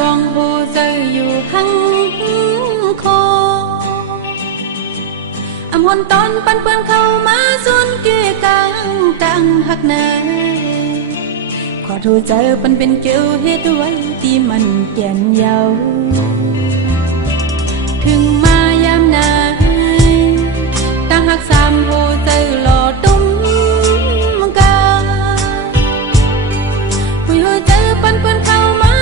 สองโบใจอยู่ข้างคออำหอนตอนปันเปื้อนเข้ามาส่วนเกี่ยกังตังหักเนยขอโทษใจปันเป็นเกี่ยวเหตุไว้ที่มันแก่นยาวถึงมายามนายตั้งหักสามโบใจหล่อตุ้มมังกาคุยหัวใจปันเปื้อนเข้ามา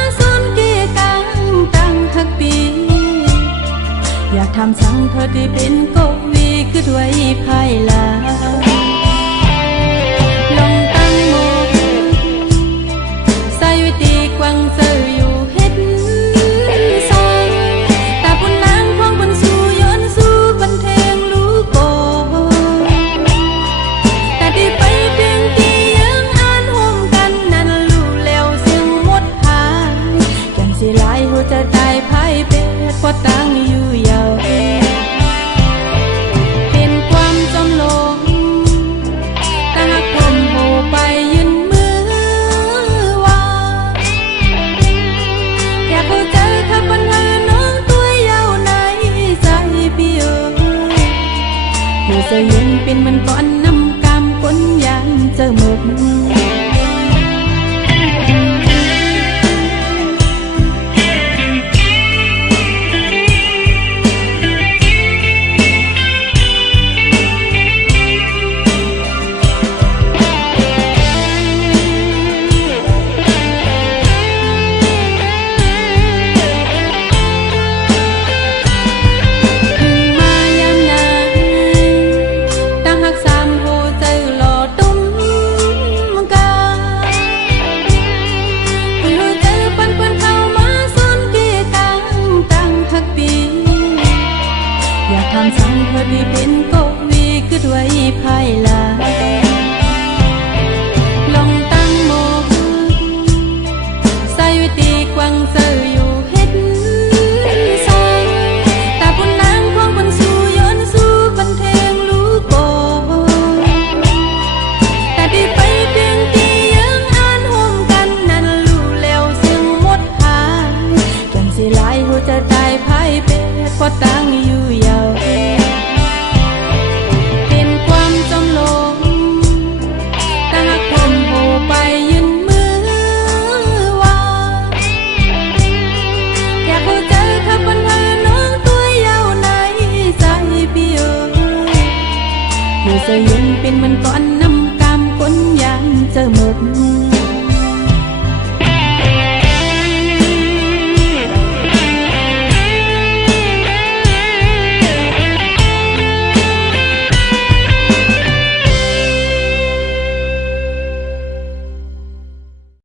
อยากทำสั่งเธอที่เป็นกวีคือด้วยภายหลังลงตั้งโมใส่วิธีกวางเจออยู่เฮ็ดซอยแต่ปุ่นนางของปุ่นสู้ย้อนสู้บันเทงรู้โกแต่ที่ไปเพียงที่ยังอ่านห่มกันนั้นรู้แล้วซึ่งหมดหายยังสิหลายหัวจะได้ภายเป็นพอตั้งอยู่ยาวเป็นความจำลงตาคมโหไปยืนมือว่าอยากเข้าใจถ้าปัญหาน้องตัวยาวในใจพี่เอ๋ยอยู่เสียยืนเป็นมันก่อนน้ำกำคนยันเจอหมดทำสั่งเธอที่เป็นกวีคือด้วยภายหลังลงตั้งโมใส่วิธีกวางเจออยู่เฮ็ดซอยแต่ปุ่นนางของปุ่นสู้ย้อนสู้บันเทงรู้โกแต่ที่ไปเพียงที่ยังอ่านห่มกันนั้นรู้แล้วซึ่งหมดหายยังสิหลายหัวจะได้ภายเป็ดพอตั้งอยู่ยาวเป็นความจำลงตาคมโหไปยืนมือว่าอยากเข้าใจถ้าปัญหาน้องตัวยาวในใจพี่เอ๋ยอยู่เสียยืนเป็นมันก่อนน้ำกำคนยันเจอหมด